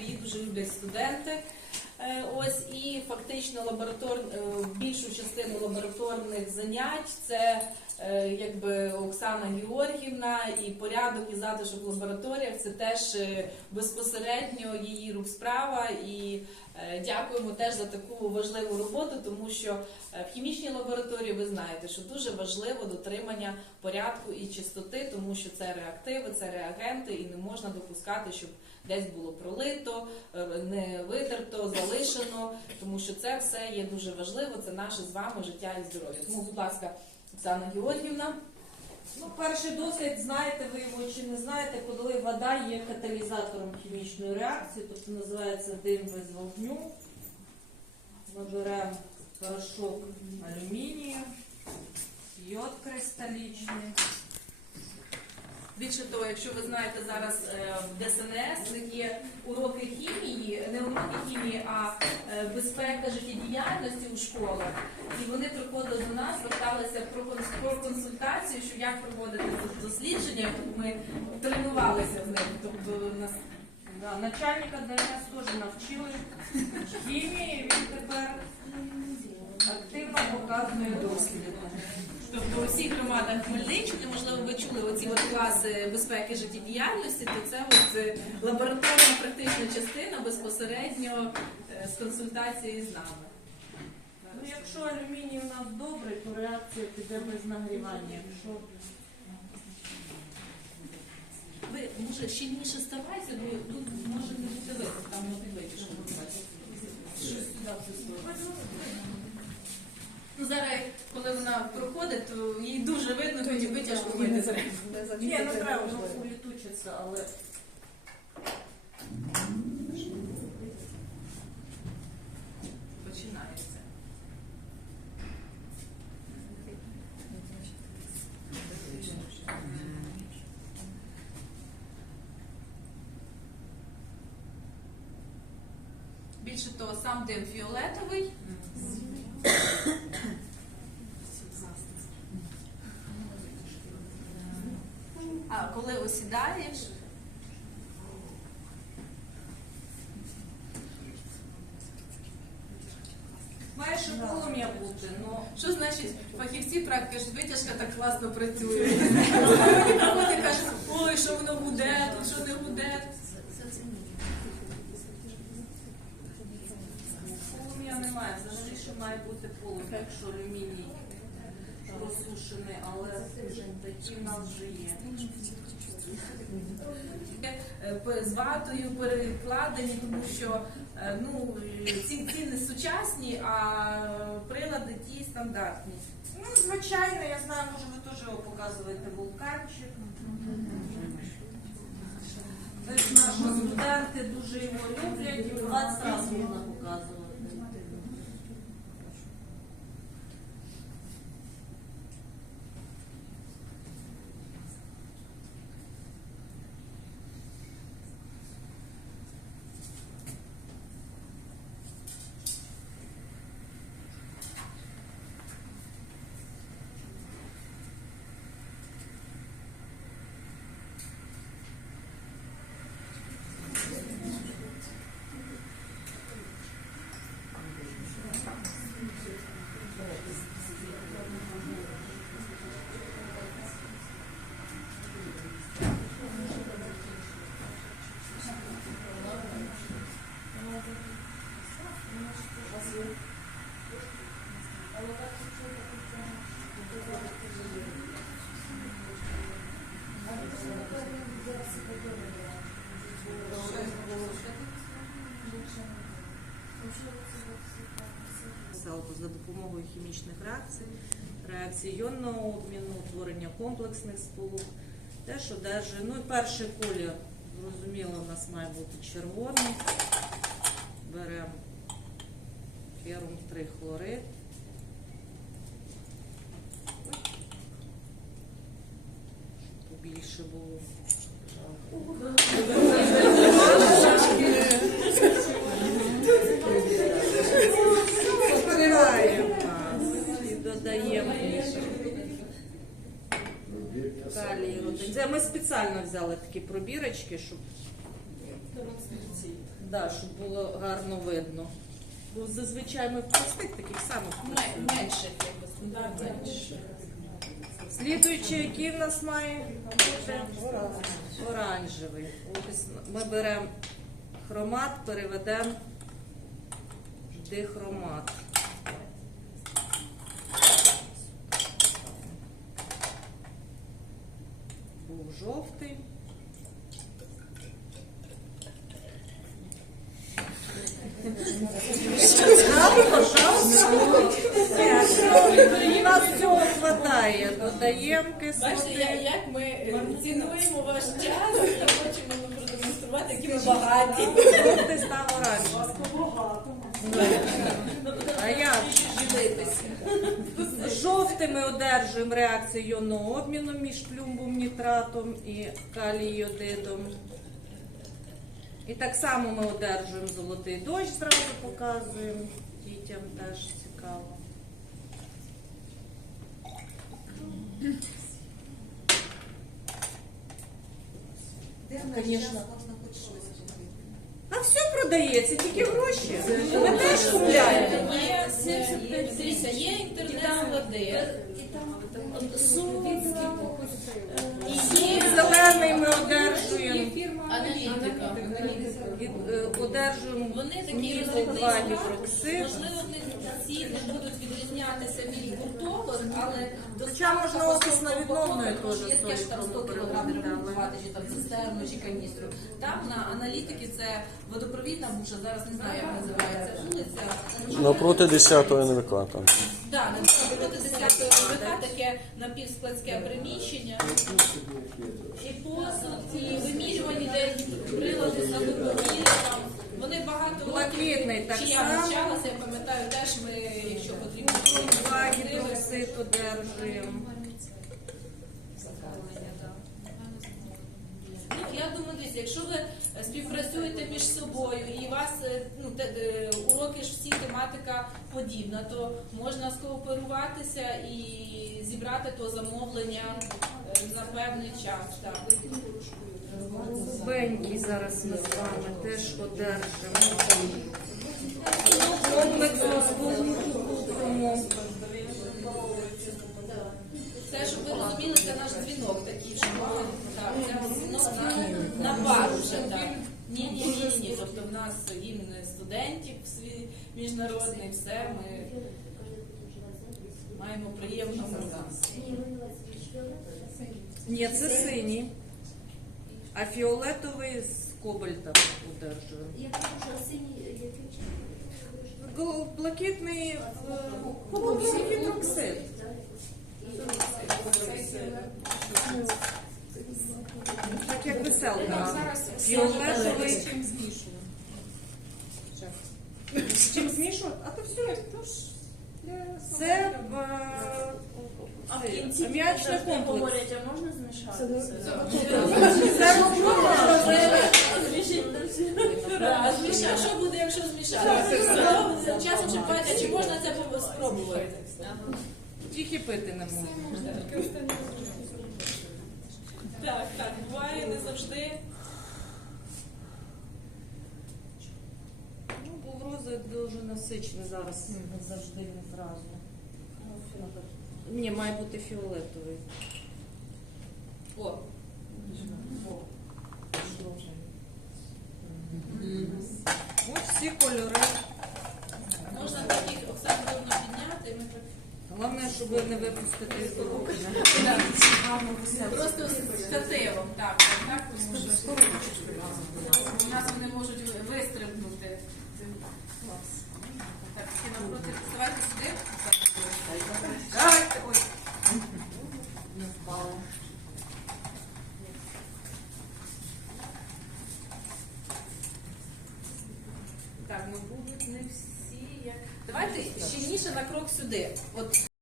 її дуже люблять студенти. Е, Ось і фактично лаборатор е, більшу частину лабораторних занять це якби Оксана Георгівна і порядок і затишок в лабораторіях. Це теж е, безпосередньо її рук справа. І е, дякуємо теж за таку важливу роботу, тому що е, в хімічній лабораторії ви знаєте, що дуже важливо дотримання порядку і чистоти, тому що це реактиви, це реагенти, і не можна допускати, щоб десь було пролито, е, не витерто, залишено, тому що це все є дуже важливо. Це наше з вами життя і здоров'я. Тому, будь ласка, Оксана Георгівна. Ну, перший досвід, знаєте ви його чи не знаєте, коли вода є каталізатором хімічної реакції, тобто називається дим без вогню. Ми беремо порошок алюмінію, йод кристалічний. Більше того, якщо ви знаєте зараз е, в ДСНС є уроки хімії, не уроки хімії, а е, безпека життєдіяльності у школах. І вони приходили до нас, зверталися про консультацію, що як проводити дослідження. Ми тренувалися з ним. Тобто нас Да, начальника ДНС теж навчили хімії, він тепер активно показує досліди. Тобто у всіх громадах Хмельниччини, можливо, ви чули оці от класи безпеки життєдіяльності, то це от е, лабораторна практична частина безпосередньо е, з консультацією з нами. Ну, якщо алюміній у нас добрий, то реакція піде без нагрівання. Якщо Ви може щільніше ставайте, бо тут може не бути там не вийти, що ви бачите. Щось сюди в цю сторону. Ну зараз, коли вона проходить, то їй дуже видно, тоді витяжку вийти. ні, не треба, воно улітучиться, але Починається. Більше того, сам дим фіолетовий. А коли осідаєш, має ще полум'я бути. Ну, Що значить фахівці практики кажуть, витяжка так класно працює. Вони кажуть, ой, що воно гуде, тут що не гуде. полум'я немає. Взагалі ще має бути полум'я, якщо алюміній розсушений, але такі в нас вже є. Е, З ватою перекладені, тому що е, ну, ці ціни сучасні, а прилади ті стандартні. Ну, звичайно, я знаю, може ви теж його показуєте вулканчик. Ви ж наші студенти дуже його люблять і 20 разів можна показувати. За допомогою хімічних реакцій, реакції іонного обміну, утворення комплексних сполук, теж одержує. Ну і перший колір, зрозуміло, у нас має бути червоний. Беремо ферум 3 хлорид. Побільше було. Це ми спеціально взяли такі пробірочки, щоб да, щоб було гарно видно. Бо зазвичай ми в простих таких самих. Ме- Менше якось. менше. Слідуючий, який в нас має? Оранжевий. Ось ми беремо хромат, переведемо в дихромат. Жовтий. У нас цього хватає. Додаємо Бачите, як ми е, цінуємо ваш час і хочемо вам продемонструвати, які ми багаті. Жовтий став оранжевий. А як? Жовтими одержуємо реакцію іонного обміну між плюмбом нітратом і калій-йодидом. І так само ми одержуємо золотий дощ, зразу показуємо. Дітям теж цікаво. Конечно. А все продається, тільки гроші. Ми теж купляємо. Є, е, дивіться, є інтернет-склади. І є Зелений ми одержуємо. аналітика. Від, е, одержуємо Вони такі два. Можливо, вони ці не будуть відрізнятися від але Хоча можна офісно-відновною Тому теж є таке, що там 100 солі кг пробувати, чи там цистерну, чи каністру. Там на аналітики це водопровідна буша, зараз не знаю, як називається вулиця. Навпроти 10-го НВК там. Да, напроти 10-ї ОВК таке напівскладське приміщення. І посуд, і вимірювані деякі прилади садової, там. Вони багато Блакитний так само. навчалася, я пам'ятаю, теж ми, якщо потрібно, Два ходили. гідроксид одержуємо. Ну, я думаю, дивіться, якщо ви е, співпрацюєте між собою і у вас е, ну, те, е, уроки ж всі тематика подібна, то можна скооперуватися і зібрати то замовлення е, на певний час. Так. Беньки зараз ми з вами теж одержимо. Комплексно з кукурумом. Це, щоб ви розуміли, це наш дзвінок такий, що ми- так, це дзвінок на, на пару вже так. Ні, ні, ні, ні. Тобто в нас гімн студентів свій міжнародний, все ми маємо приємну музику. Ні, це синій. А фіолетовий з кобальтом одержуємо. Я кажу, що синій який Гл- Блакитний е, голубців гідроксид. Так як веселка. Фіолетовий. З чим змішувати? А то все. Це е, А в кінці аміачний комплекс. говорять, а можна змішати? Це А зміша, що буде, якщо змішати? Часом шукайте, чи можна це спробувати? тільки пити не можна. Так, так, буває не завжди. Ну, був дуже насичений зараз. Не завжди не зразу. Ні, має бути фіолетовий. О, Ось всі кольори. можна таких Оксану підняти. і Ми так Головне, щоб не випустити з рук. Просто з штативом, так, так, так, тому що у нас вони можуть ви- вистрибнути. Так, всі напроти. сюди. Давайте, ой. Так, ну будуть не всі. Давайте щільніше на крок сюди.